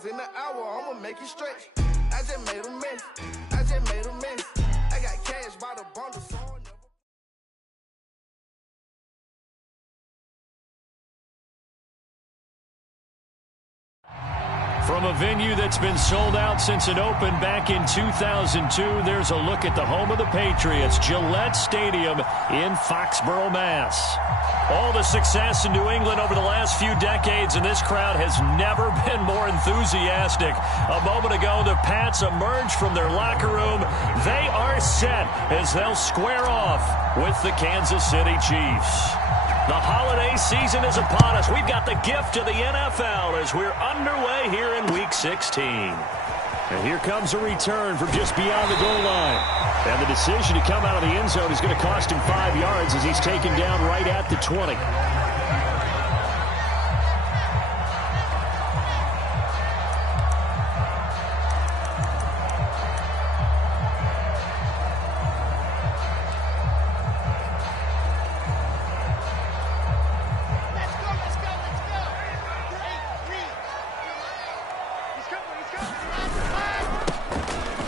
hours in an hour, I'ma make it stretch. I just made a mess. I just made a mess. I got cash by the bundle, so I never... From a venue that's been sold out since it opened back in 2002, there's a look at the home of the Patriots, Gillette Stadium in Foxborough, Mass. All the success in New England over the last few decades, and this crowd has never been more enthusiastic. A moment ago, the Pats emerged from their locker room. They are set as they'll square off with the Kansas City Chiefs. The holiday season is upon us. We've got the gift of the NFL as we're underway here in Week 16. And here comes a return from just beyond the goal line. And the decision to come out of the end zone is going to cost him 5 yards as he's taken down right at the 20.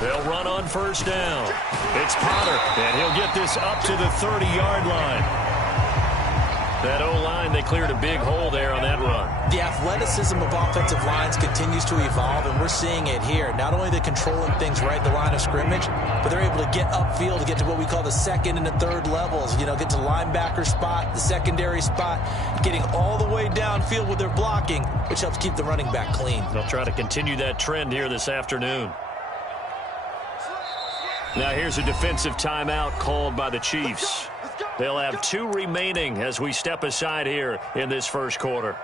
They'll run on first down. It's Potter, and he'll get this up to the 30-yard line. That O-line, they cleared a big hole there on that run. The athleticism of offensive lines continues to evolve, and we're seeing it here. Not only are they controlling things right at the line of scrimmage, but they're able to get upfield to get to what we call the second and the third levels. You know, get to the linebacker spot, the secondary spot, getting all the way downfield with their blocking, which helps keep the running back clean. They'll try to continue that trend here this afternoon. Now here's a defensive timeout called by the Chiefs. They'll have 2 remaining as we step aside here in this first quarter.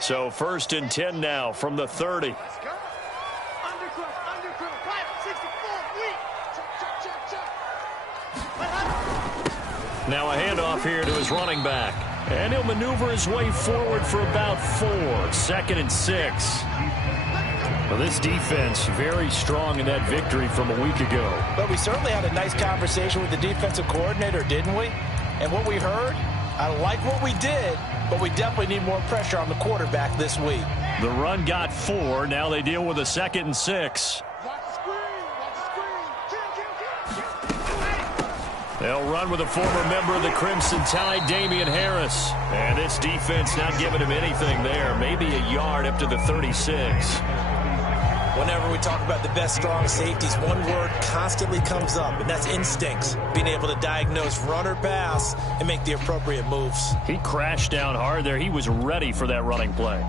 So 1st and 10 now from the 30. Now a handoff here to his running back. And he'll maneuver his way forward for about 4. 2nd and 6. Well, this defense very strong in that victory from a week ago. But we certainly had a nice conversation with the defensive coordinator, didn't we? And what we heard, I like what we did, but we definitely need more pressure on the quarterback this week. The run got 4. Now they deal with a 2nd and 6. They'll run with a former member of the Crimson Tide, Damian Harris. And this defense not giving him anything there. Maybe a yard up to the 36. Whenever we talk about the best strong safeties, one word constantly comes up, and that's instincts. Being able to diagnose run or pass and make the appropriate moves. He crashed down hard there. He was ready for that running play.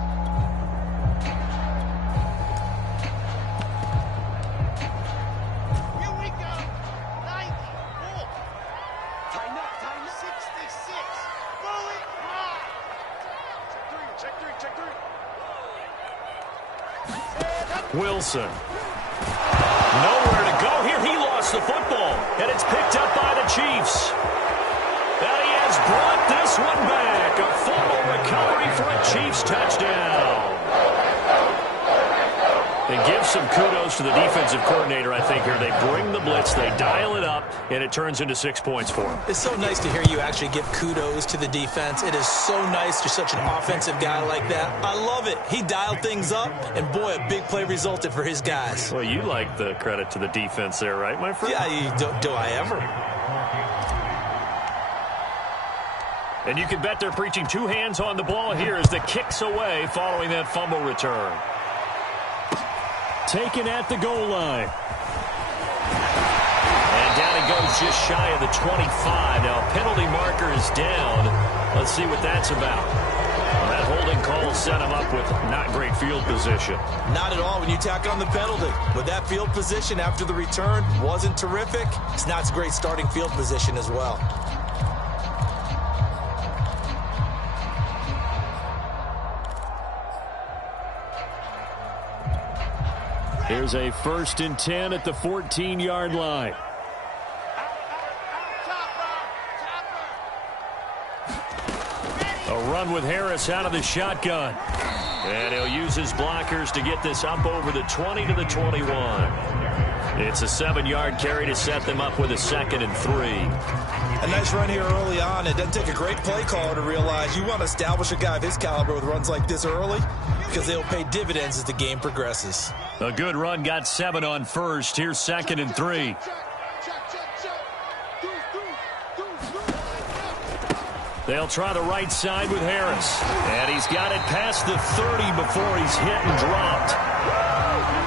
Wilson. Nowhere to go here. He lost the football, and it's picked up by the Chiefs. And he has brought this one back. A fumble recovery for a Chiefs touchdown. And give some kudos to the defensive coordinator, I think, here. They bring the blitz, they dial it up, and it turns into 6 points for him. It's so nice to hear you actually give kudos to the defense. It is so nice you're such an offensive guy like that. I love it. He dialed things up, and boy, a big play resulted for his guys. Well, you like the credit to the defense there, right, my friend? Yeah, do I ever? And you can bet they're preaching 2 hands on the ball here as the kick's away following that fumble return. Taken at the goal line. And down he goes just shy of the 25. Now a penalty marker is down. Let's see what that's about. Well, that holding call set him up with not great field position. Not at all when you tack on the penalty. With that field position after the return wasn't terrific. It's not a great starting field position as well. Here's a 1st and 10 at the 14-yard line. A run with Harris out of the shotgun. And he'll use his blockers to get this up over the 20 to the 21. It's a 7-yard carry to set them up with a 2nd and 3. A nice run here early on. It doesn't take a great play caller to realize you want to establish a guy of his caliber with runs like this early because they'll pay dividends as the game progresses. A good run got 7 on first. Here's 2nd and 3. They'll try the right side with Harris. And he's got it past the 30 before he's hit and dropped.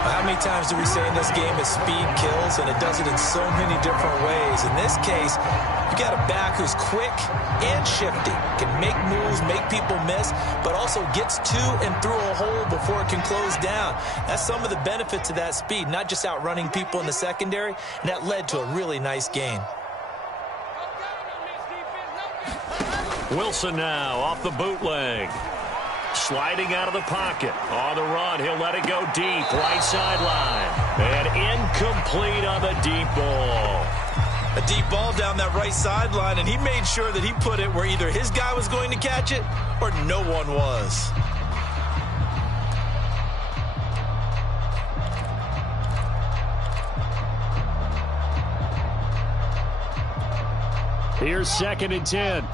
How many times do we say in this game that speed kills, and it does it in so many different ways? In this case, you got a back who's quick and shifty, can make moves, make people miss, but also gets to and through a hole before it can close down. That's some of the benefits of that speed, not just outrunning people in the secondary, and that led to a really nice gain. Wilson now off the bootleg. Sliding out of the pocket. On the run, he'll let it go deep. Right sideline. And incomplete on the deep ball. A deep ball down that right sideline, and he made sure that he put it where either his guy was going to catch it or no one was. Here's 2nd and 10.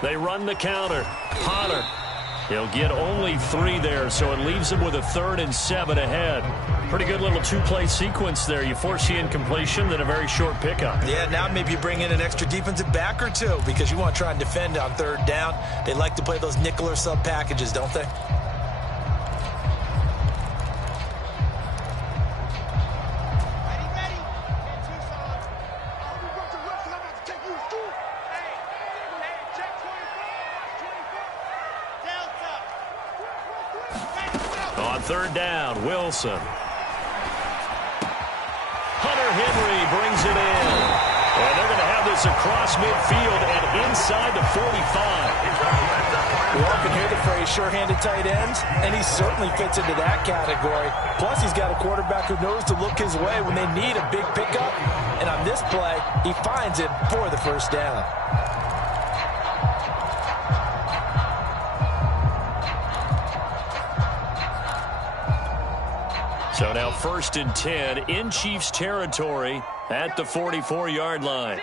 They run the counter. Potter. He'll get only 3 there, so it leaves him with a 3rd and 7 ahead. Pretty good little 2-play sequence there. You force the incompletion, then a very short pickup. Yeah, now maybe you bring in an extra defensive back or two because you want to try and defend on 3rd down. They like to play those nickel or sub packages, don't they? On 3rd down, Wilson. Hunter Henry brings it in. And they're going to have this across midfield and inside the 45. We all can hear the phrase sure-handed tight ends, and he certainly fits into that category. Plus, he's got a quarterback who knows to look his way when they need a big pickup. And on this play, he finds it for the 1st down. So now 1st and 10 in Chiefs territory at the 44-yard line.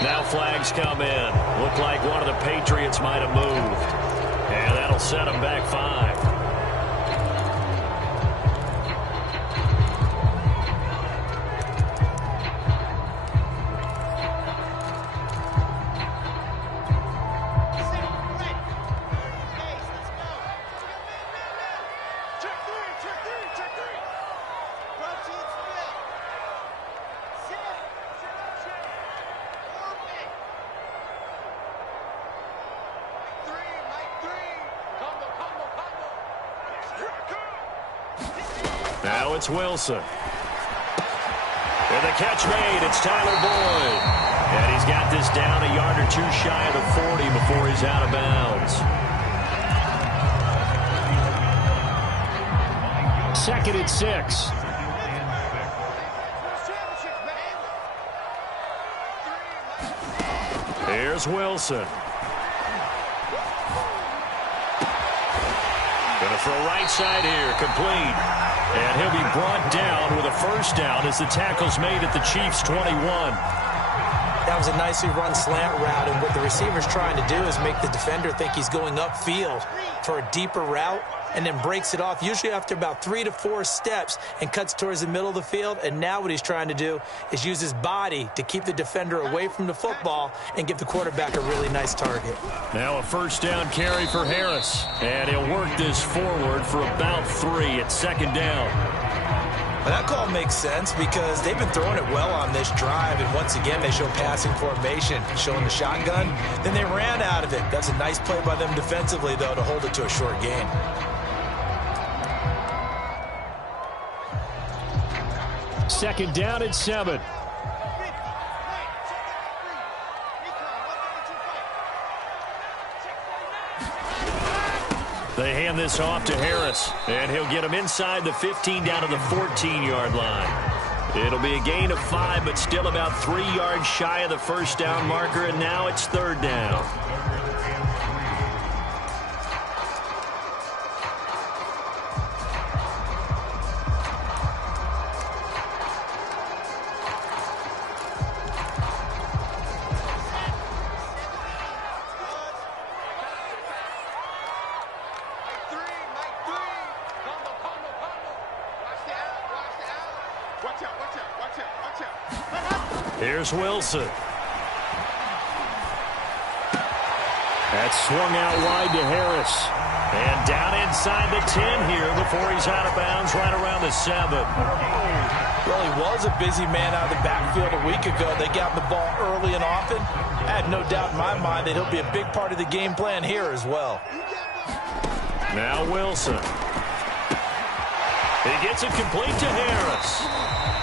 Now flags come in. Look like one of the Patriots might have moved. And that'll set them back 5. Now it's Wilson. With a catch made, it's Tyler Boyd. And he's got this down a yard or 2 shy of the 40 before he's out of bounds. 2nd and 6. Here's Wilson. Going to throw right side here, complete. And he'll be brought down with a 1st down as the tackle's made at the Chiefs' 21. That was a nicely run slant route, and what the receiver's trying to do is make the defender think he's going upfield for a deeper route and then breaks it off, usually after about 3 to 4 steps, and cuts towards the middle of the field. And now what he's trying to do is use his body to keep the defender away from the football and give the quarterback a really nice target. Now a 1st down carry for Harris, and he'll work this forward for about 3 at 2nd down. Well, that call makes sense because they've been throwing it well on this drive, and once again they show passing formation, showing the shotgun. Then they ran out of it. That's a nice play by them defensively, though, to hold it to a short gain. Second down and 7. They hand this off to Harris, and he'll get him inside the 15 down to the 14-yard line. It'll be a gain of 5, but still about 3 yards shy of the first down marker, and now it's 3rd down. Here's Wilson. That's swung out wide to Harris. And down inside the 10 here before he's out of bounds right around the 7. Well, he was a busy man out of the backfield a week ago. They got the ball early and often. I have no doubt in my mind that he'll be a big part of the game plan here as well. Now Wilson. He gets it complete to Harris.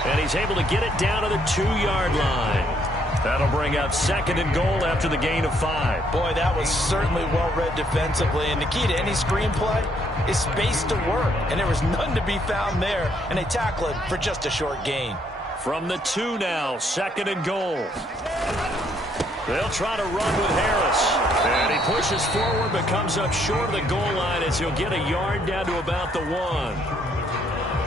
And he's able to get it down to the 2-yard line. That'll bring up 2nd and goal after the gain of 5. Boy, that was certainly well-read defensively. And the key to any screenplay is space to work. And there was none to be found there. And they tackle it for just a short gain. From the 2 now, 2nd and goal. They'll try to run with Harris. And he pushes forward but comes up short of the goal line as he'll get a yard down to about the 1.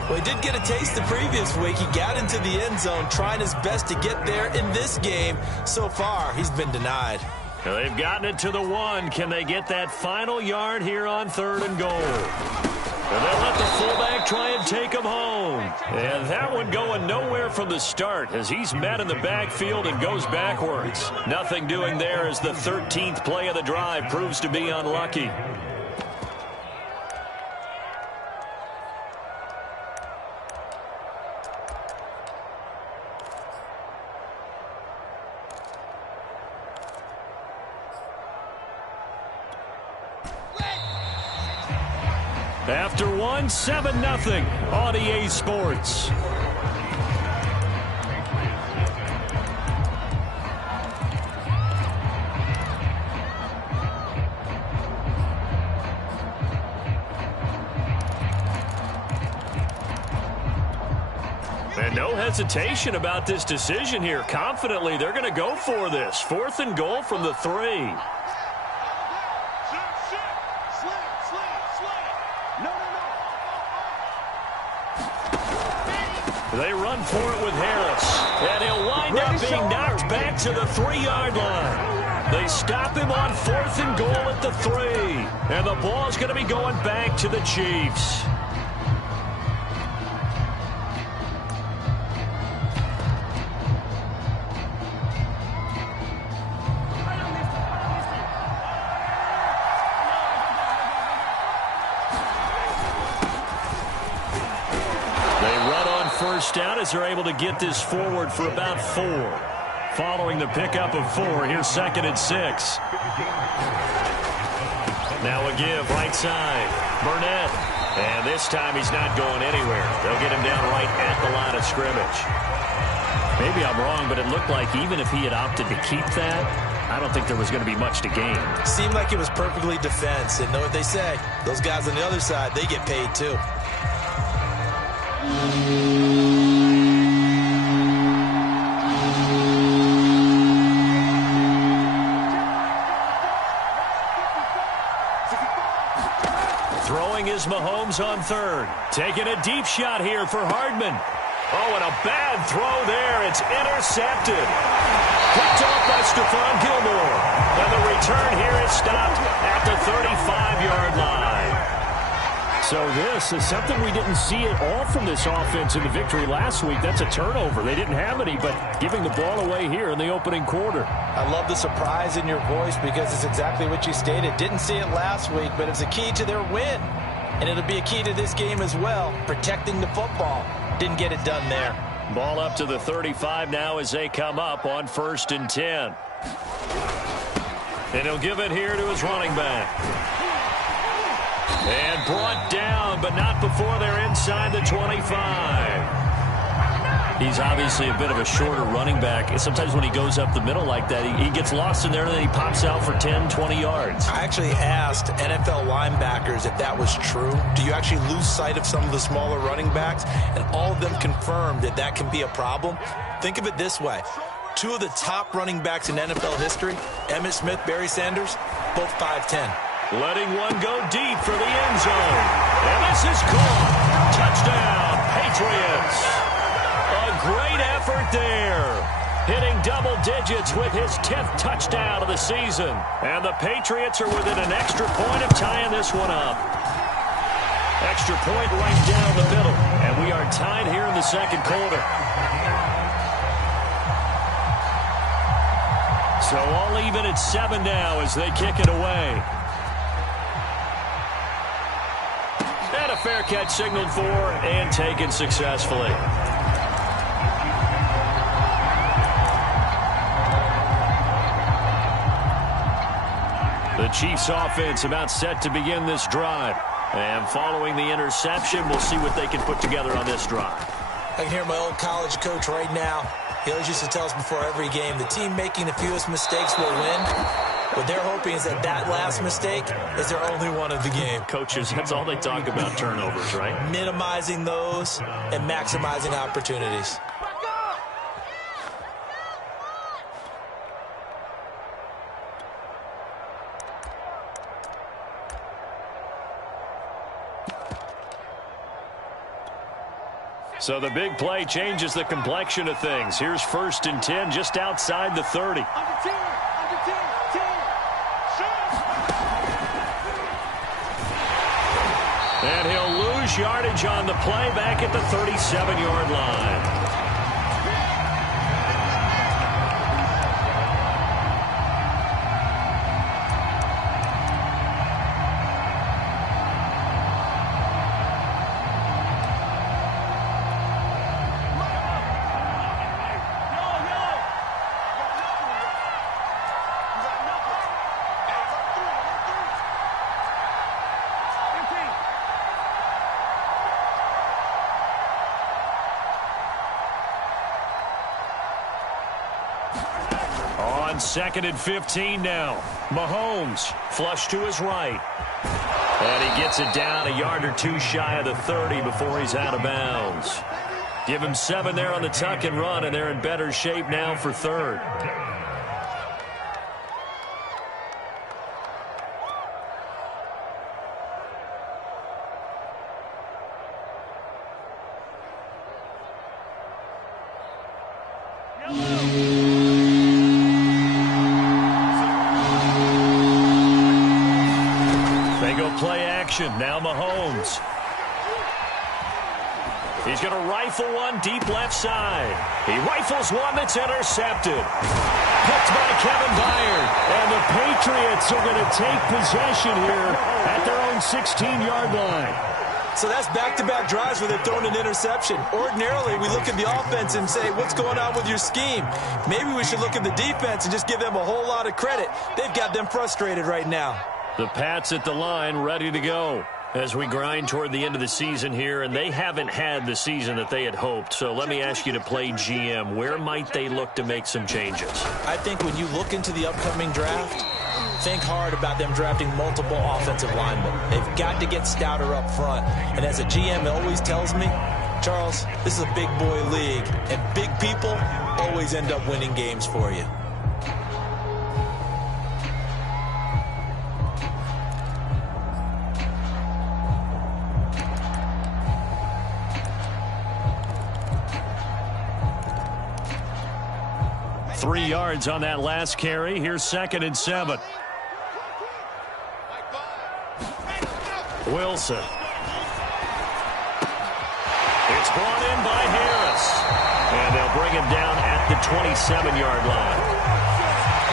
Well, he did get a taste the previous week. He got into the end zone trying his best to get there in this game. So far, he's been denied. They've gotten it to the 1. Can they get that final yard here on 3rd and goal? And they'll let the fullback try and take him home. And that one going nowhere from the start as he's met in the backfield and goes backwards. Nothing doing there as the 13th play of the drive proves to be unlucky. After 1, 7-0 on EA Sports. And no hesitation about this decision here. Confidently, they're going to go for this. 4th and goal from the 3. They run for it with Harris. And he'll wind up being knocked back to the 3-yard line. They stop him on 4th and goal at the 3. And the ball's going to be going back to the Chiefs. First down as they're able to get this forward for about 4. Following the pickup of 4, here's 2nd and 6. Now a give right side. Burnett. And this time he's not going anywhere. They'll get him down right at the line of scrimmage. Maybe I'm wrong, but it looked like even if he had opted to keep that, I don't think there was going to be much to gain. Seemed like it was perfectly defense. And know what they say? Those guys on the other side, they get paid too. Throwing is Mahomes on 3rd. Taking a deep shot here for Hardman. Oh, and a bad throw there. It's intercepted. Picked off by Stephon Gilmore. And the return here is stopped at the 35-yard line. So this is something we didn't see at all from this offense in the victory last week. That's a turnover. They didn't have any, but giving the ball away here in the opening quarter. I love the surprise in your voice because it's exactly what you stated. Didn't see it last week, but it's a key to their win. And it'll be a key to this game as well, protecting the football. Didn't get it done there. Ball up to the 35 now as they come up on 1st and 10. And he'll give it here to his running back. And brought down, but not before they're inside the 25. He's obviously a bit of a shorter running back. Sometimes when he goes up the middle like that, he gets lost in there, and then he pops out for 10, 20 yards. I actually asked NFL linebackers if that was true. Do you actually lose sight of some of the smaller running backs? And all of them confirmed that that can be a problem. Think of it this way. Two of the top running backs in NFL history, Emmitt Smith, Barry Sanders, both 5'10". Letting one go deep for the end zone. And this is caught. Touchdown, Patriots. A great effort there. Hitting double digits with his 10th touchdown of the season. And the Patriots are within an extra point of tying this one up. Extra point right down the middle. And we are tied here in the second quarter. So all even at 7 now as they kick it away. And a fair catch signaled for and taken successfully. The Chiefs offense about set to begin this drive. And following the interception, we'll see what they can put together on this drive. I can hear my old college coach right now. He always used to tell us before every game, the team making the fewest mistakes will win. What they're hoping is that that last mistake is their only one of the game. Coaches, that's all they talk about, turnovers, right? Minimizing those and maximizing opportunities. So the big play changes the complexion of things. Here's 1st and 10 just outside the 30. And he'll lose yardage on the play back at the 37-yard line. On 2nd and 15 now. Mahomes flush to his right. And he gets it down a yard or two shy of the 30 before he's out of bounds. Give him 7 there on the tuck and run, and they're in better shape now for 3rd. Play action. Now Mahomes. He's going to rifle one deep left side. He rifles one that's intercepted. Picked by Kevin Byard. And the Patriots are going to take possession here at their own 16-yard line. So that's back-to-back drives where they've thrown an interception. Ordinarily, we look at the offense and say, what's going on with your scheme? Maybe we should look at the defense and just give them a whole lot of credit. They've got them frustrated right now. The Pats at the line ready to go as we grind toward the end of the season here, and they haven't had the season that they had hoped. So let me ask you to play GM. Where might they look to make some changes? I think when you look into the upcoming draft, think hard about them drafting multiple offensive linemen. They've got to get stouter up front. And as a GM always tells me, Charles, this is a big boy league, and big people always end up winning games for you. Three yards on that last carry. Here's 2nd and 7. Wilson. It's brought in by Harris. And they'll bring him down at the 27-yard line.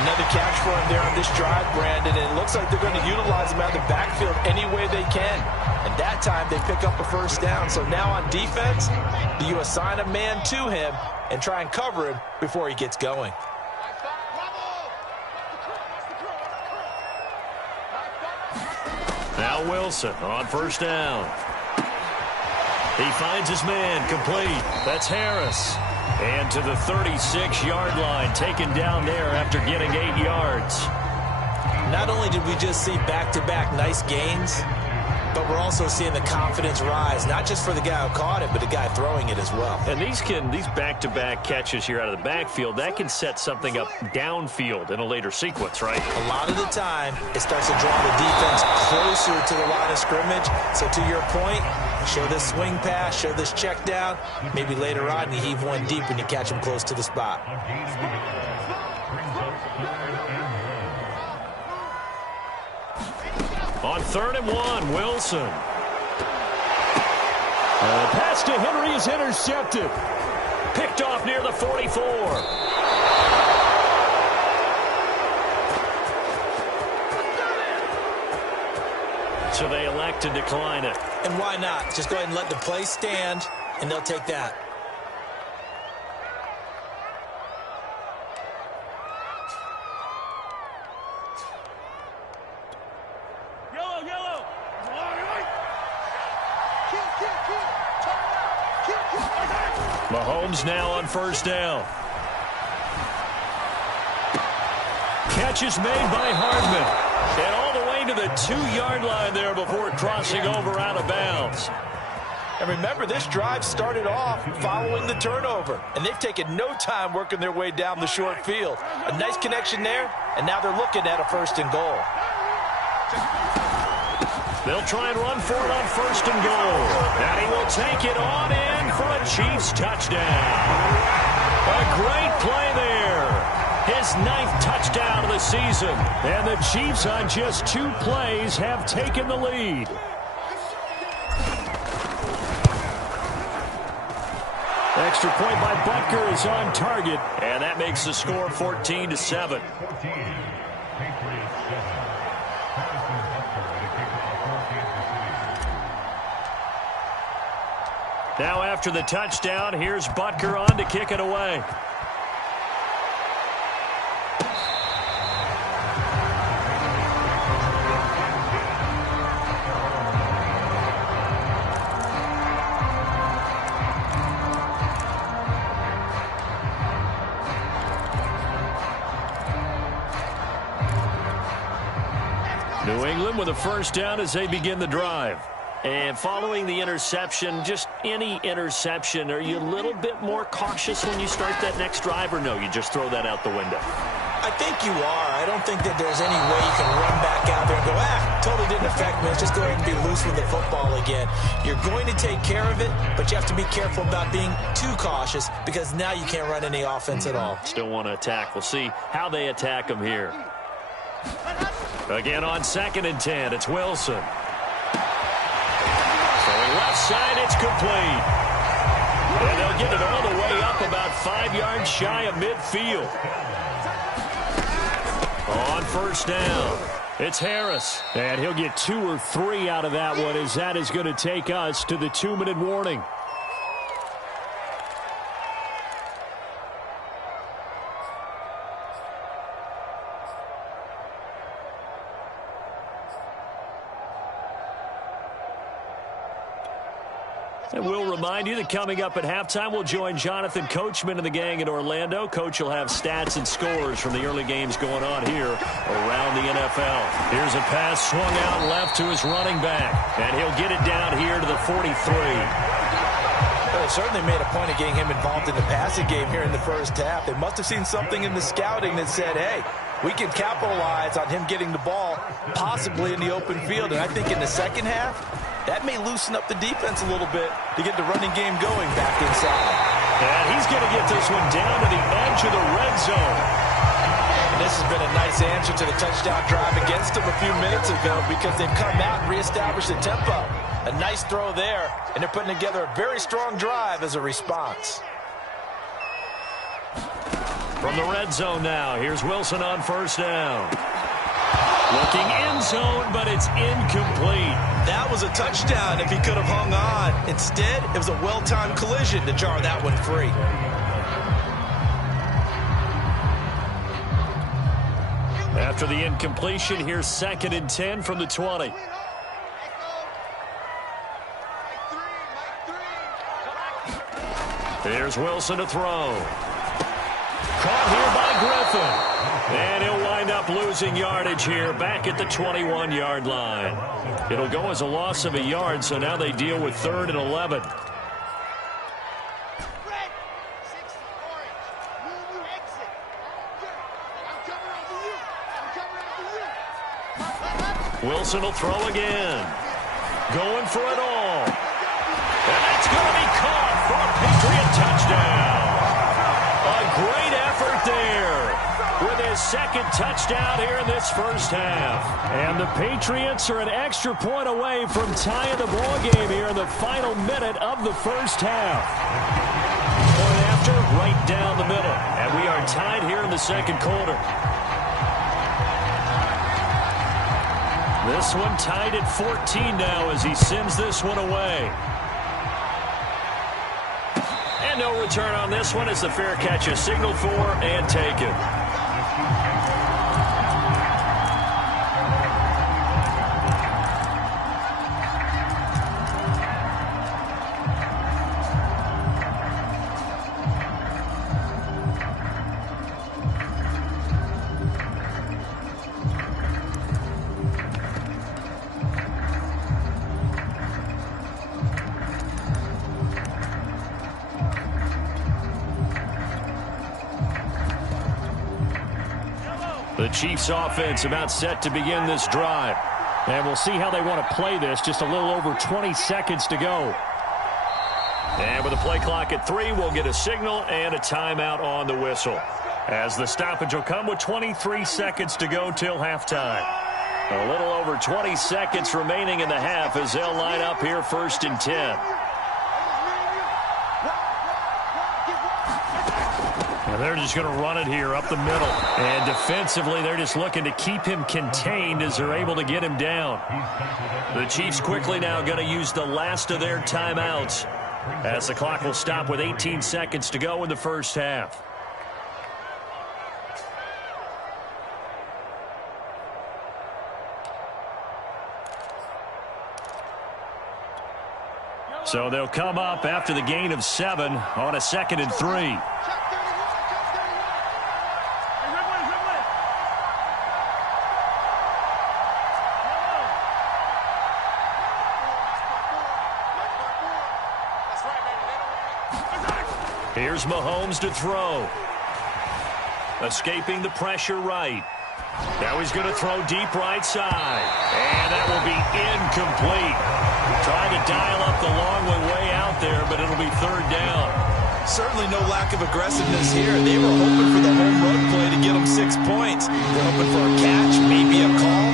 Another catch for him there on this drive, Brandon, and it looks like they're going to utilize him out of the backfield any way they can. And that time they pick up a 1st down. So now on defense, do you assign a man to him and try and cover him before he gets going? Now Wilson on 1st down. He finds his man complete. That's Harris. And to the 36-yard line, taken down there after getting 8 yards. Not only did we just see back-to-back nice gains, but we're also seeing the confidence rise, not just for the guy who caught it, but the guy throwing it as well. And these back-to-back catches here out of the backfield, that can set something up downfield in a later sequence, right? A lot of the time, it starts to draw the defense closer to the line of scrimmage. So to your point, show this swing pass, show this check down. Maybe later on, you heave one deep when you catch him close to the spot. On 3rd and 1, Wilson. Pass to Henry is intercepted. Picked off near the 44. So they elect to decline it. And why not? Just go ahead and let the play stand, and they'll take that. Mahomes now on 1st down. Catch is made by Hardman. And all the way to the 2-yard line there before crossing over out of bounds. And remember, this drive started off following the turnover. And they've taken no time working their way down the short field. A nice connection there, and now they're looking at a 1st and goal. They'll try and run for it on 1st and goal. And he will take it on in for a Chiefs touchdown. A great play there. His 9th touchdown of the season. And the Chiefs on just 2 plays have taken the lead. Extra point by Butker is on target. And that makes the score 14-7. Now after the touchdown, here's Butker on to kick it away. New England with a 1st down as they begin the drive. And following the interception, just any interception, are you a little bit more cautious when you start that next drive, or no, you just throw that out the window? I think you are. I don't think that there's any way you can run back out there and go, totally didn't affect me. Let's just go ahead and be loose with the football again. You're going to take care of it, but you have to be careful about being too cautious because now you can't run any offense at all. Still want to attack. We'll see how they attack them here. Again on 2nd and 10, it's Wilson. Left side, it's complete. And they'll get it all the way up about 5 yards shy of midfield. On 1st down, it's Harris. And he'll get 2 or 3 out of that one, as that is going to take us to the 2-minute warning. And we'll remind you that coming up at halftime, we'll join Jonathan Coachman and the gang in Orlando. Coach will have stats and scores from the early games going on here around the NFL. Here's a pass swung out left to his running back, and he'll get it down here to the 43. Well, they certainly made a point of getting him involved in the passing game here in the 1st half. They must have seen something in the scouting that said, hey, we can capitalize on him getting the ball possibly in the open field. And I think in the 2nd half, that may loosen up the defense a little bit to get the running game going back inside. And he's going to get this one down to the edge of the red zone. And this has been a nice answer to the touchdown drive against them a few minutes ago because they've come out and reestablished the tempo. A nice throw there, and they're putting together a very strong drive as a response. From the red zone now, here's Wilson on 1st down. Looking end zone, but it's incomplete. That was a touchdown if he could have hung on. Instead, it was a well-timed collision to jar that one free. After the incompletion, here's 2nd and 10 from the 20. Here's Wilson to throw. Caught here by Griffin. And he'll wind up losing yardage here back at the 21-yard line. It'll go as a loss of a yard, so now they deal with 3rd and 11. Wilson will throw again. Going for it all. And that's going to be caught for a Patriot touchdown. A great effort there with his 2nd touchdown here in this first half. And the Patriots are an extra point away from tying the ball game here in the final minute of the first half. Point after, right down the middle. And we are tied here in the 2nd quarter. This one tied at 14 now as he sends this one away. And no return on this one as the fair catch is signaled for and taken. The Chiefs offense about set to begin this drive. And we'll see how they want to play this. Just a little over 20 seconds to go. And with the play clock at 3, we'll get a signal and a timeout on the whistle. As the stoppage will come with 23 seconds to go till halftime. A little over 20 seconds remaining in the half as they'll line up here 1st and 10. And they're just going to run it here up the middle. And defensively, they're just looking to keep him contained as they're able to get him down. The Chiefs quickly now going to use the last of their timeouts as the clock will stop with 18 seconds to go in the first half. So they'll come up after the gain of 7 on a 2nd and 3. Here's Mahomes to throw. Escaping the pressure right. Now he's going to throw deep right side. And that will be incomplete. Trying to dial up the long one way out there, but it'll be 3rd down. Certainly no lack of aggressiveness here. They were hoping for the home run play to get them 6 points. They're hoping for a catch, maybe a call.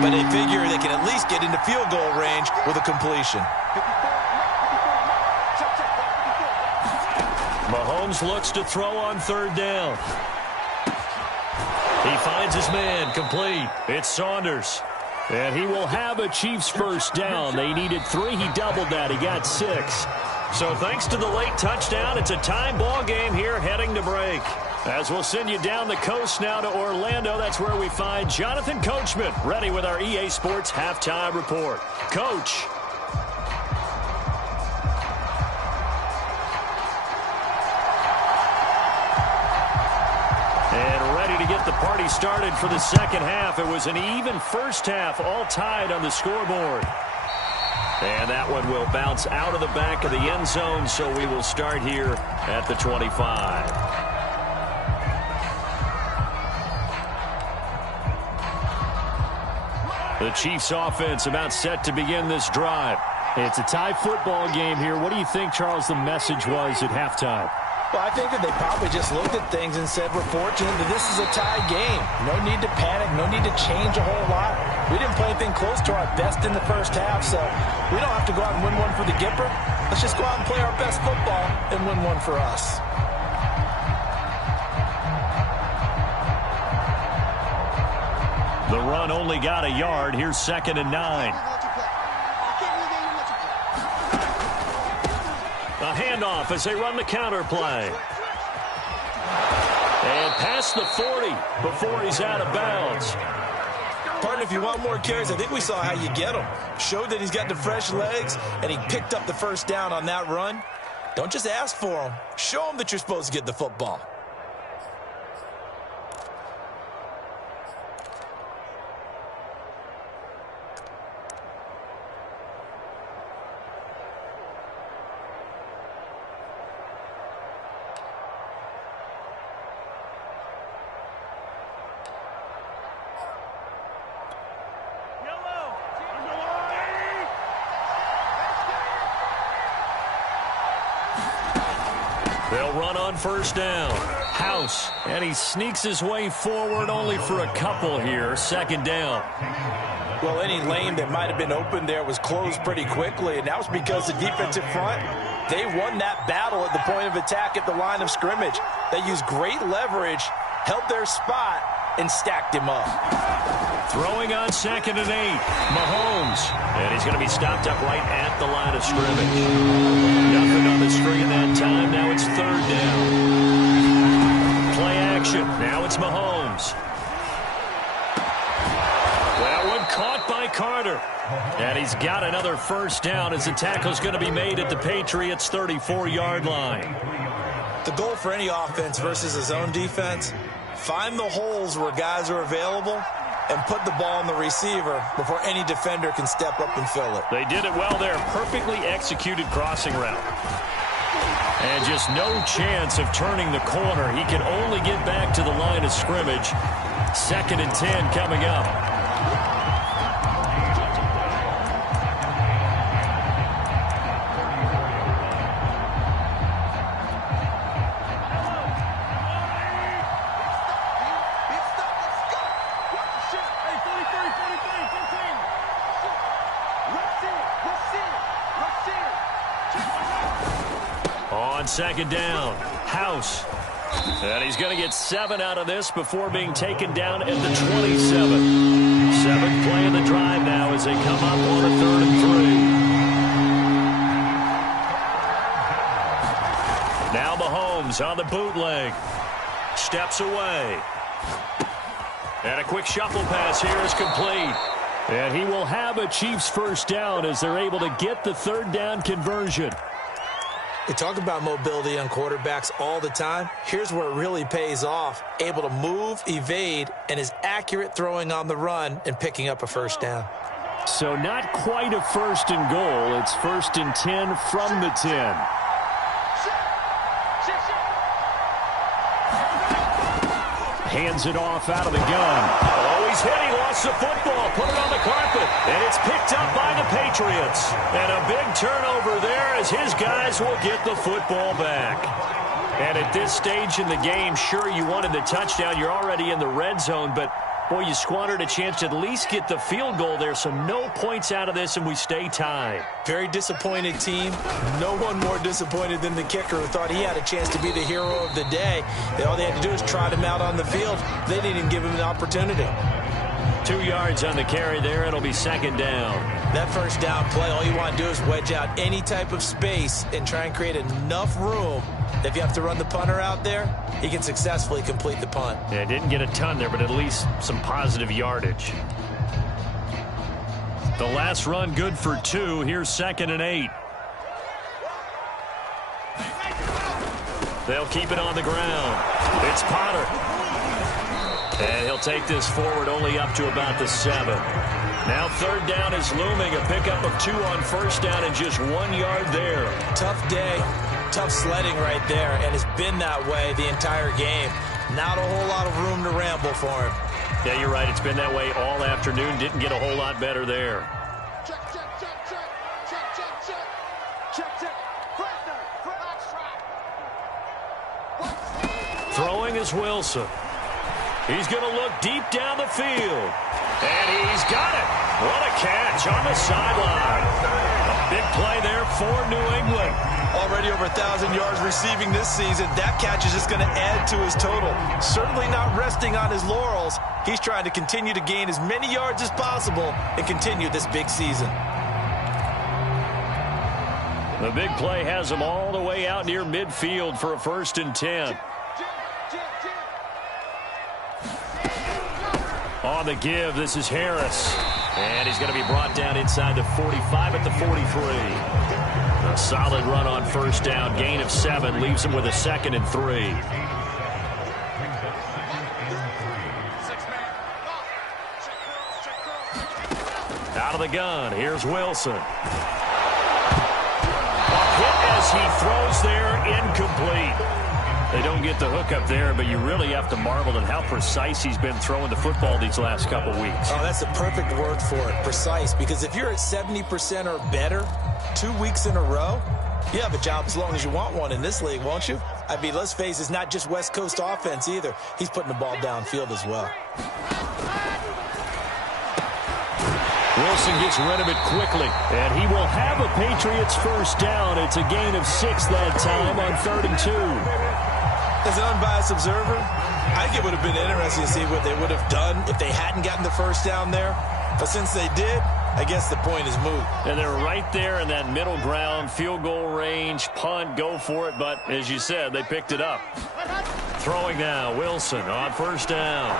But they figure they can at least get into field goal range with a completion. Mahomes looks to throw on 3rd down. He finds his man, complete. It's Saunders. And he will have a Chiefs first down. They needed 3. He doubled that. He got 6. So thanks to the late touchdown, it's a tie ball game here heading to break. As we'll send you down the coast now to Orlando, that's where we find Jonathan Coachman ready with our EA Sports halftime report. Coach. The party started for the 2nd half. It was an even first half, all tied on the scoreboard. And that one will bounce out of the back of the end zone, so we will start here at the 25. The Chiefs offense about set to begin this drive. It's a tie football game here. What do you think, Charles, the message was at halftime? Well, I think that they probably just looked at things and said, we're fortunate that this is a tie game. No need to panic, no need to change a whole lot. We didn't play anything close to our best in the first half, so we don't have to go out and win one for the Gipper. Let's just go out and play our best football and win one for us. The run only got a yard. Here's 2nd and 9. A handoff as they run the counter play. And past the 40 before he's out of bounds. Partner, if you want more carries, I think we saw how you get him. Showed that he's got the fresh legs, and he picked up the first down on that run. Don't just ask for them. Show them that you're supposed to get the football. They'll run on first down. House, and he sneaks his way forward only for a couple here. Second down. Well, any lane that might have been open there was closed pretty quickly, and that was because the defensive front, they won that battle at the point of attack at the line of scrimmage. They used great leverage, held their spot, and stacked him up. Throwing on 2nd and 8. Mahomes. And he's going to be stopped up right at the line of scrimmage. Nothing on the string at that time. Now it's 3rd down. Play action. Now it's Mahomes. That one caught by Carter. And he's got another first down as the tackle's going to be made at the Patriots' 34-yard line. The goal for any offense versus his own defense, find the holes where guys are available and put the ball on the receiver before any defender can step up and fill it. They did it well there. Perfectly executed crossing route. And just no chance of turning the corner. He can only get back to the line of scrimmage. 2nd and 10 coming up. On 2nd down, House. And he's going to get 7 out of this before being taken down at the 27. 7th play of the drive now as they come up on a 3rd and 3. Now Mahomes on the bootleg. Steps away. And a quick shuffle pass here is complete. And he will have a Chiefs first down as they're able to get the 3rd down conversion. We talk about mobility on quarterbacks all the time. Here's where it really pays off. Able to move, evade, and is accurate throwing on the run and picking up a first down. So not quite a 1st and goal. It's 1st and 10 from the 10. Hands it off out of the gun. Oh, he's hit. He lost the football. Put it on the carpet. And it's picked up by the Patriots. And a big turnover there as his guys will get the football back. And at this stage in the game, sure, you wanted the touchdown. You're already in the red zone, but boy, you squandered a chance to at least get the field goal there, so no points out of this, and we stay tied. Very disappointed team. No one more disappointed than the kicker who thought he had a chance to be the hero of the day. All they had to do was trot him out on the field. They didn't even give him an opportunity. 2 yards on the carry there. It'll be 2nd down. That first down play, all you want to do is wedge out any type of space and try and create enough room that if you have to run the punter out there, he can successfully complete the punt. Yeah, didn't get a ton there, but at least some positive yardage. The last run good for 2. Here's 2nd and 8. They'll keep it on the ground. It's Potter. And he'll take this forward only up to about the 7. Now 3rd down is looming. A pickup of 2 on first down and just 1 yard there. Tough day. Tough sledding right there, and it's been that way the entire game. Not a whole lot of room to ramble for him. Yeah, you're right. It's been that way all afternoon. Didn't get a whole lot better there. Check, check, check, check. Check, check, check. Check, check. Throwing is Wilson. He's going to look deep down the field. And he's got it. What a catch on the sideline. A big play there for New England. Already over 1,000 yards receiving this season. That catch is just going to add to his total. Certainly not resting on his laurels. He's trying to continue to gain as many yards as possible and continue this big season. The big play has him all the way out near midfield for a 1st and 10. On the give, this is Harris. And he's going to be brought down inside the 45 at the 43. A solid run on first down. Gain of 7 leaves him with a 2nd and 3. Out of the gun, here's Wilson. A hit as he throws there, incomplete. They don't get the hook up there, but you really have to marvel at how precise he's been throwing the football these last couple weeks. Oh, that's the perfect word for it, precise, because if you're at 70% or better 2 weeks in a row, you have a job as long as you want one in this league, won't you? I mean, let's face it, it's not just West Coast offense either. He's putting the ball downfield as well. Wilson gets rid of it quickly, and he will have a Patriots first down. It's a gain of 6 that time on 3rd and 2. As an unbiased observer, I think it would have been interesting to see what they would have done if they hadn't gotten the first down there. But since they did, I guess the point is moot. And they're right there in that middle ground, field goal range, punt, go for it. But as you said, they picked it up. Throwing now, Wilson on first down.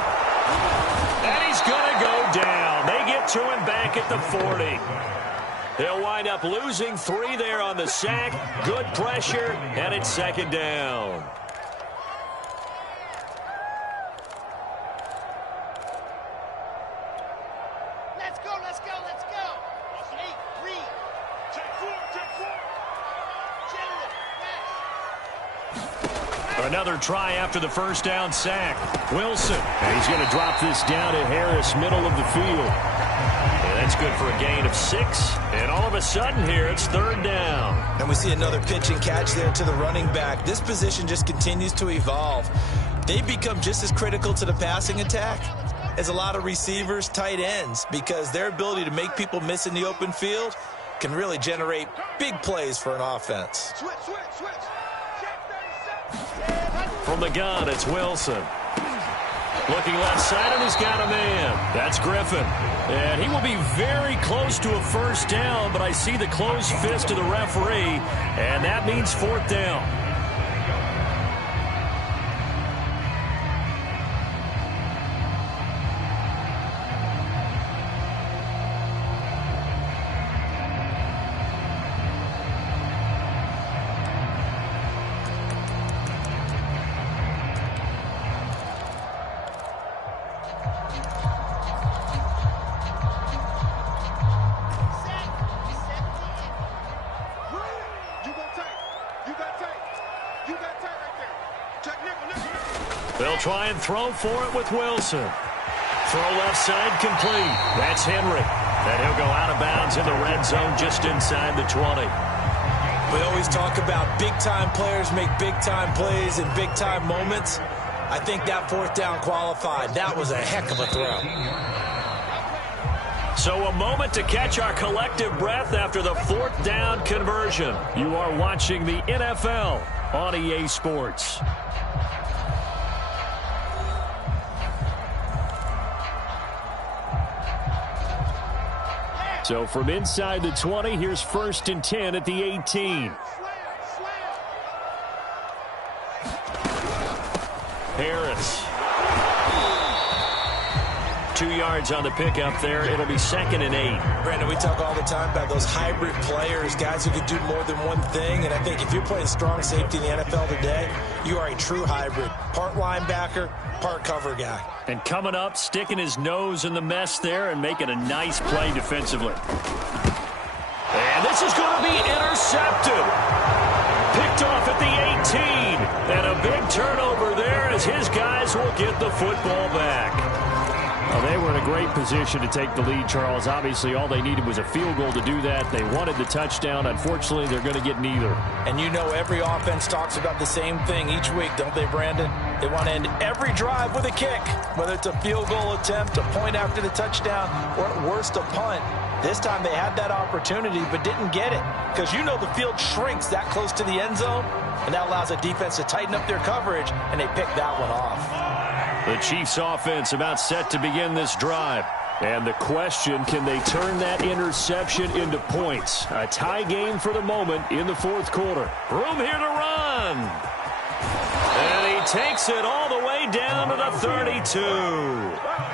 And he's going to go down. They get to him back at the 40. They'll wind up losing 3 there on the sack. Good pressure, and it's 2nd down. Let's go, let's go, let's go. 8, 3. Check 4, check 4. Another try after the first down sack. Wilson, and he's going to drop this down to Harris, middle of the field. And that's good for a gain of 6. And all of a sudden here, it's 3rd down. And we see another pitch and catch there to the running back. This position just continues to evolve. They become just as critical to the passing attack as a lot of receivers, tight ends, because their ability to make people miss in the open field can really generate big plays for an offense. Switch, switch, switch. From the gun, it's Wilson. Looking left side, and he's got a man. That's Griffin. And he will be very close to a first down, but I see the closed fist of the referee, and that means 4th down. They'll try and throw for it with Wilson. Throw left side complete. That's Henry. And he'll go out of bounds in the red zone just inside the 20. We always talk about big-time players make big-time plays in big-time moments. I think that 4th down qualified. That was a heck of a throw. So a moment to catch our collective breath after the 4th down conversion. You are watching the NFL on EA Sports. So from inside the 20, here's 1st and 10 at the 18. Harris. 2 yards on the pickup there. It'll be 2nd and 8. Brandon, we talk all the time about those hybrid players, guys who can do more than one thing. And I think if you're playing strong safety in the NFL today, you are a true hybrid. Part linebacker, part cover guy. And coming up, sticking his nose in the mess there and making a nice play defensively. And this is going to be intercepted. Picked off at the 18. And a big turnover there as his guys will get the football back. Well, they were in a great position to take the lead, Charles. Obviously, all they needed was a field goal to do that. They wanted the touchdown. Unfortunately, they're going to get neither. And you know every offense talks about the same thing each week, don't they, Brandon? They want to end every drive with a kick, whether it's a field goal attempt, a point after the touchdown, or at worst, a punt. This time they had that opportunity but didn't get it because you know the field shrinks that close to the end zone, and that allows the defense to tighten up their coverage, and they picked that one off. The Chiefs offense about set to begin this drive. And the question, can they turn that interception into points? A tie game for the moment in the 4th quarter. Room here to run. And he takes it all the way down to the 32.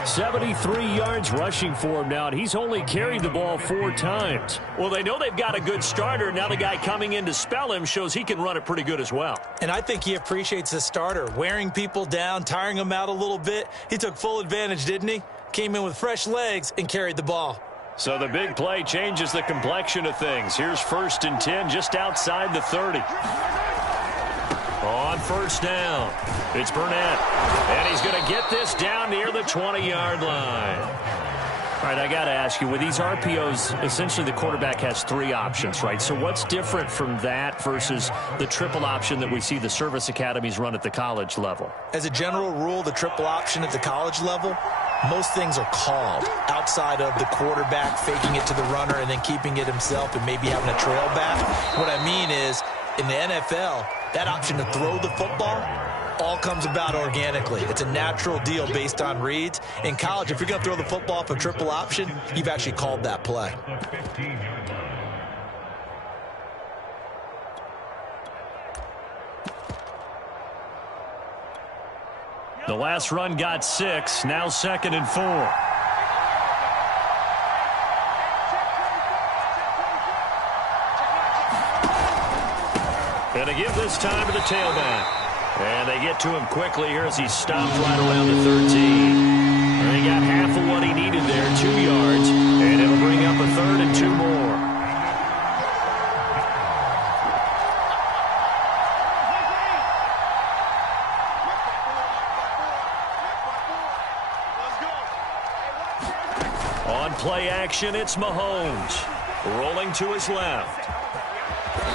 73 yards rushing for him now, and he's only carried the ball 4 times. Well, they know they've got a good starter. Now the guy coming in to spell him shows he can run it pretty good as well. And I think he appreciates the starter, wearing people down, tiring them out a little bit. He took full advantage, didn't he? Came in with fresh legs and carried the ball. So the big play changes the complexion of things. Here's 1st and 10 just outside the 30. On 1st down, it's Burnett. And he's going to get this down near the 20-yard line. All right, I got to ask you, with these RPOs, essentially the quarterback has 3 options, right? So what's different from that versus the triple option that we see the service academies run at the college level? As a general rule, the triple option at the college level, most things are called outside of the quarterback faking it to the runner and then keeping it himself and maybe having a trail back. What I mean is, in the NFL, that option to throw the football all comes about organically. It's a natural deal based on reads. In college, if you're going to throw the football off a triple option, you've actually called that play. The last run got 6, now 2nd and 4. Going to give this time to the tailback. And they get to him quickly here as he stopped right around the 13. And he got half of what he needed there, 2 yards. And it'll bring up a 3rd and 2 more. On play action, it's Mahomes. Rolling to his left.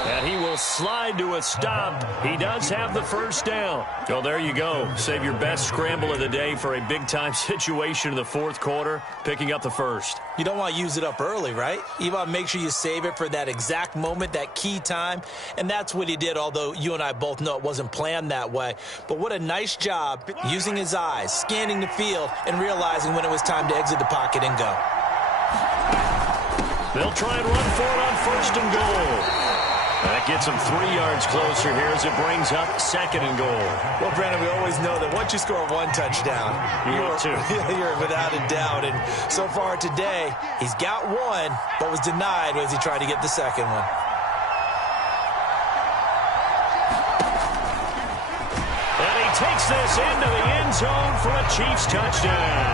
And he will slide to a stop. He does have the 1st down. Well, there you go. Save your best scramble of the day for a big-time situation in the 4th quarter, picking up the 1st. You don't want to use it up early, right? You want to make sure you save it for that exact moment, that key time. And that's what he did, although you and I both know it wasn't planned that way. But what a nice job using his eyes, scanning the field, and realizing when it was time to exit the pocket and go. They'll try and run for it on 1st and goal. That gets him 3 yards closer here as it brings up 2nd and goal. Well, Brandon, we always know that once you score 1 touchdown, you're without a doubt. And so far today, he's got 1, but was denied as he tried to get the 2nd one. And he takes this into the end zone for a Chiefs touchdown.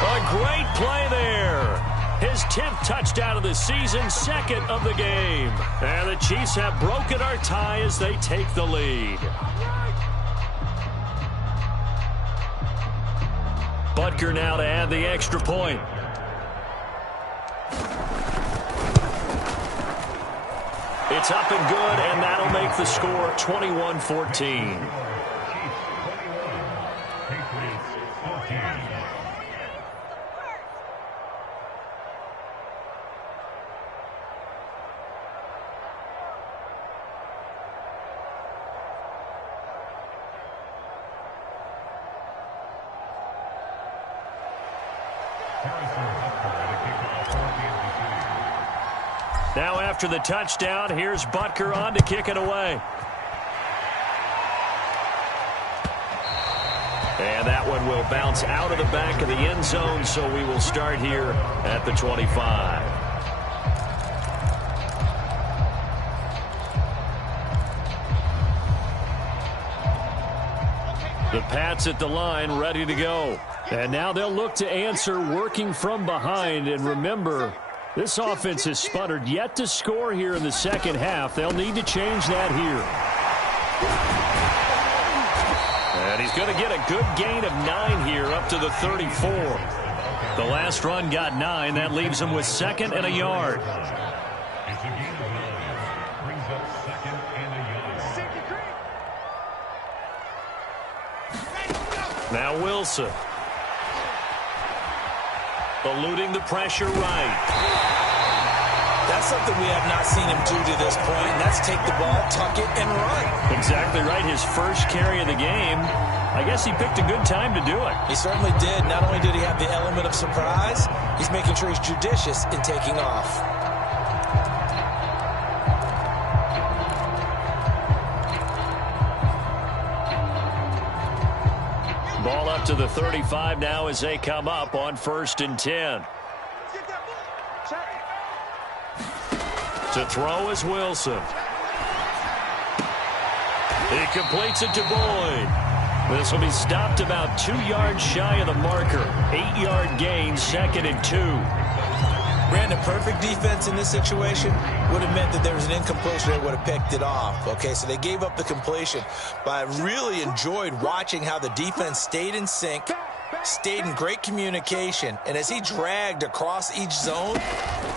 A great play there. His 10th touchdown of the season, 2nd of the game. And the Chiefs have broken our tie as they take the lead. Butker now to add the extra point. It's up and good, and that'll make the score 21-14. Now after the touchdown, here's Butker on to kick it away. And that one will bounce out of the back of the end zone, so we will start here at the 25. The Pats at the line, ready to go. And now they'll look to answer working from behind. And remember, this offense has sputtered yet to score here in the 2nd half. They'll need to change that here. And he's going to get a good gain of 9 here up to the 34. The last run got 9. That leaves him with 2nd and a yard. Now Wilson. Eluding the pressure right. That's something we have not seen him do to this point, and that's take the ball, tuck it, and run. Exactly right. His first carry of the game. I guess he picked a good time to do it. He certainly did. Not only did he have the element of surprise, he's making sure he's judicious in taking off. to the 35 now as they come up on 1st and 10. To throw is Wilson. He completes it to Boyd. This will be stopped about 2 yards shy of the marker. 8-yard gain, 2nd and 2. Brandon, perfect defense in this situation would have meant that there was an incompletion that would have picked it off. Okay, so they gave up the completion. But I really enjoyed watching how the defense stayed in sync, stayed in great communication. And as he dragged across each zone,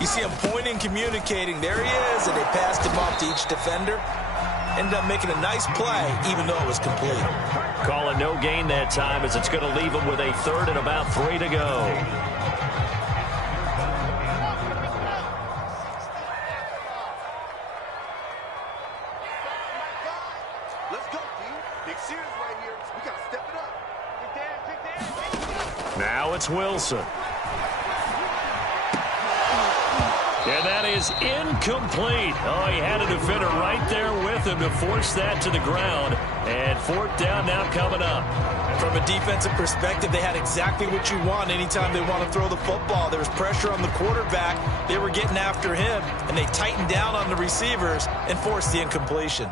you see him pointing, communicating. There he is, and they passed him off to each defender. Ended up making a nice play, even though it was complete. Call it no gain that time as it's going to leave him with a 3rd and about 3 to go. Now it's Wilson. And that is incomplete. Oh, he had a defender right there with him to force that to the ground. And 4th down now coming up. From a defensive perspective, they had exactly what you want anytime they want to throw the football. There was pressure on the quarterback. They were getting after him, and they tightened down on the receivers and forced the incompletion.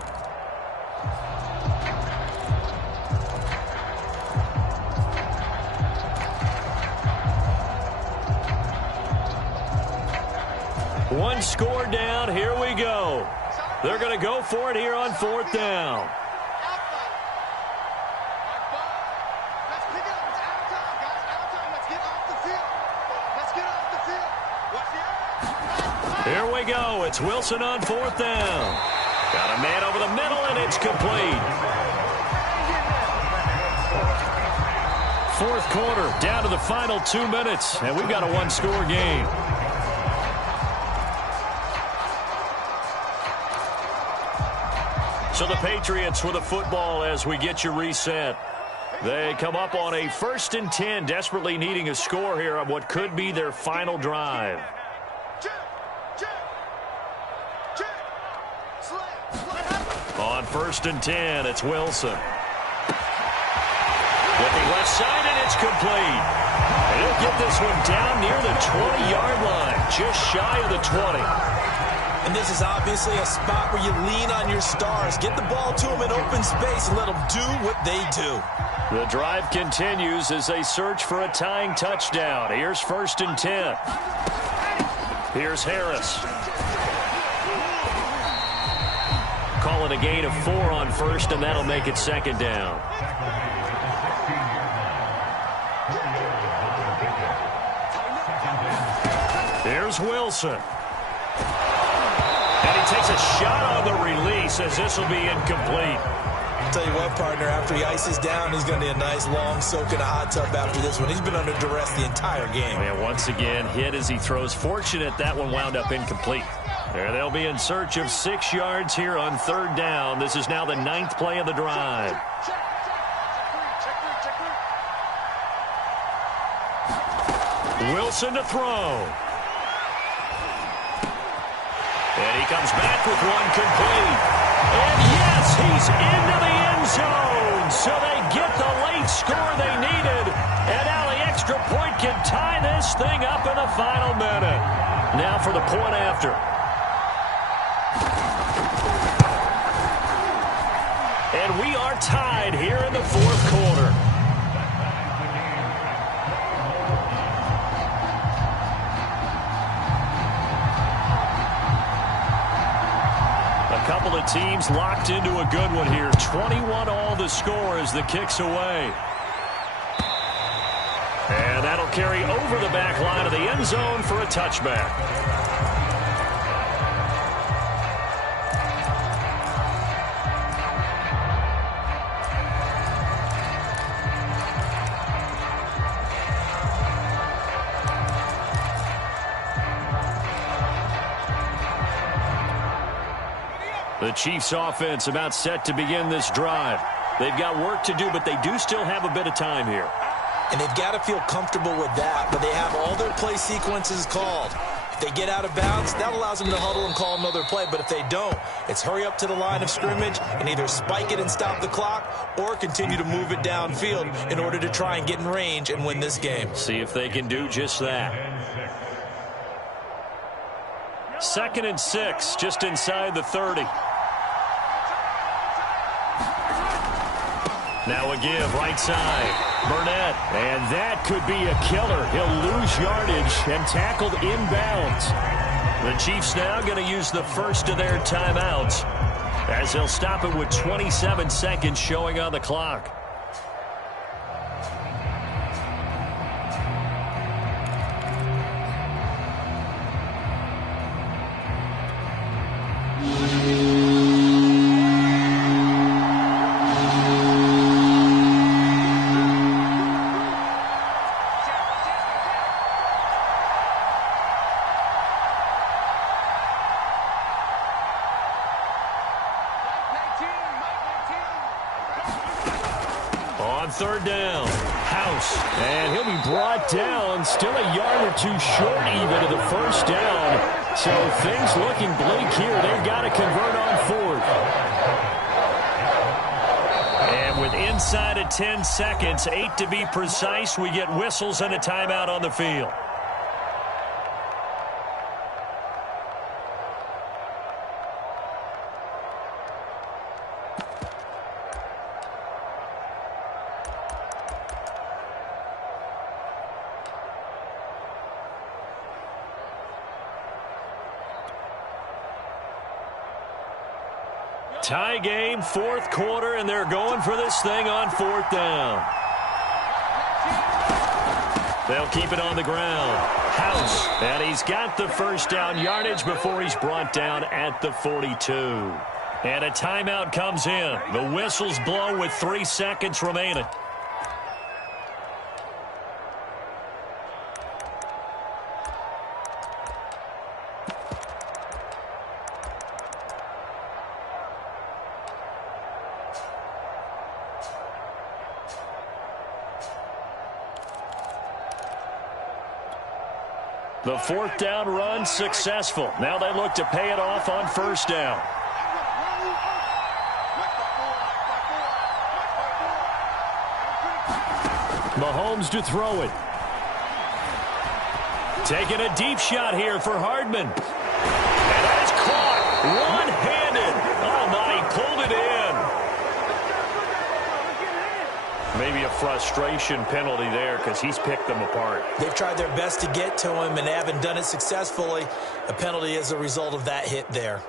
One score down. Here we go. They're going to go for it here on 4th down. Here we go. It's Wilson on 4th down. Got a man over the middle, and it's complete. 4th quarter, down to the final 2 minutes, and we've got a one-score game. So the Patriots with the football as we get you reset. They come up on a 1st and 10, desperately needing a score here on what could be their final drive. On 1st and 10, it's Wilson. Looking left side, and it's complete. And he'll get this one down near the 20-yard line, just shy of the 20. And this is obviously a spot where you lean on your stars. Get the ball to them in open space and let them do what they do. The drive continues as they search for a tying touchdown. Here's 1st and 10. Here's Harris. Call it a gain of 4 on 1st, and that'll make it 2nd down. Here's Wilson. And he takes a shot on the release as this will be incomplete. I'll tell you what, partner, after he ices down, he's going to need a nice long soak in a hot tub after this one. He's been under duress the entire game. And once again, hit as he throws. Fortunate that one wound up incomplete. There they'll be in search of 6 yards here on 3rd down. This is now the 9th play of the drive. Wilson to throw. And he comes back with one complete. And yes, he's into the end zone. So they get the late score they needed. And now the extra point can tie this thing up in the final minute. Now for the point after. And we are tied here in the 4th quarter. A couple of teams locked into a good one here. 21 all the score as the kick's away. And that'll carry over the back line of the end zone for a touchback. The Chiefs offense about set to begin this drive. They've got work to do, but they do still have a bit of time here. And they've got to feel comfortable with that, but they have all their play sequences called. If they get out of bounds, that allows them to huddle and call another play. But if they don't, it's hurry up to the line of scrimmage and either spike it and stop the clock or continue to move it downfield in order to try and get in range and win this game. See if they can do just that. 2nd and 6, just inside the 30. Now a give, right side. Burnett, and that could be a killer. He'll lose yardage and tackled inbounds. The Chiefs now going to use the first of their timeouts as they'll stop it with 27 seconds showing on the clock. On 3rd down, House, and he'll be brought down, still a yard or two short even of the first down. So things looking bleak here. They've got to convert on 4th. And with inside of 10 seconds, 8 to be precise, we get whistles and a timeout on the field. Tie game, 4th quarter, and they're going for this thing on 4th down. They'll keep it on the ground. House, and he's got the first down yardage before he's brought down at the 42. And a timeout comes in. The whistles blow with 3 seconds remaining. The 4th down run successful. Now they look to pay it off on 1st down. Mahomes to throw it. Taking a deep shot here for Hardman. And that is caught one-handed. Oh, my, he pulled it in. Maybe a frustration penalty there because he's picked them apart. They've tried their best to get to him and they haven't done it successfully. A penalty is a result of that hit there.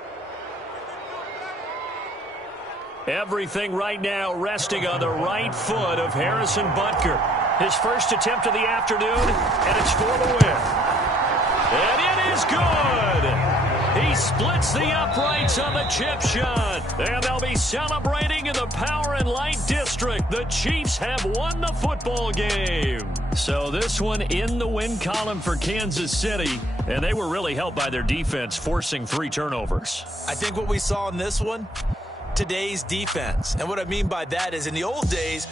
Everything right now resting on the right foot of Harrison Butker. His first attempt of the afternoon, and it's for the win. And it is good! He splits the uprights on the chip shot. And they'll be celebrating in the Power and Light District. The Chiefs have won the football game. So this one in the win column for Kansas City. And they were really helped by their defense, forcing 3 turnovers. I think what we saw in this one, today's defense. And what I mean by that is in the old days,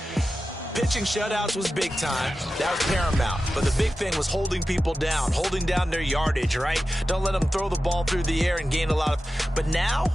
pitching shutouts was big time. That was paramount. But the big thing was holding people down, holding down their yardage, right? Don't let them throw the ball through the air and gain a lot of... But now,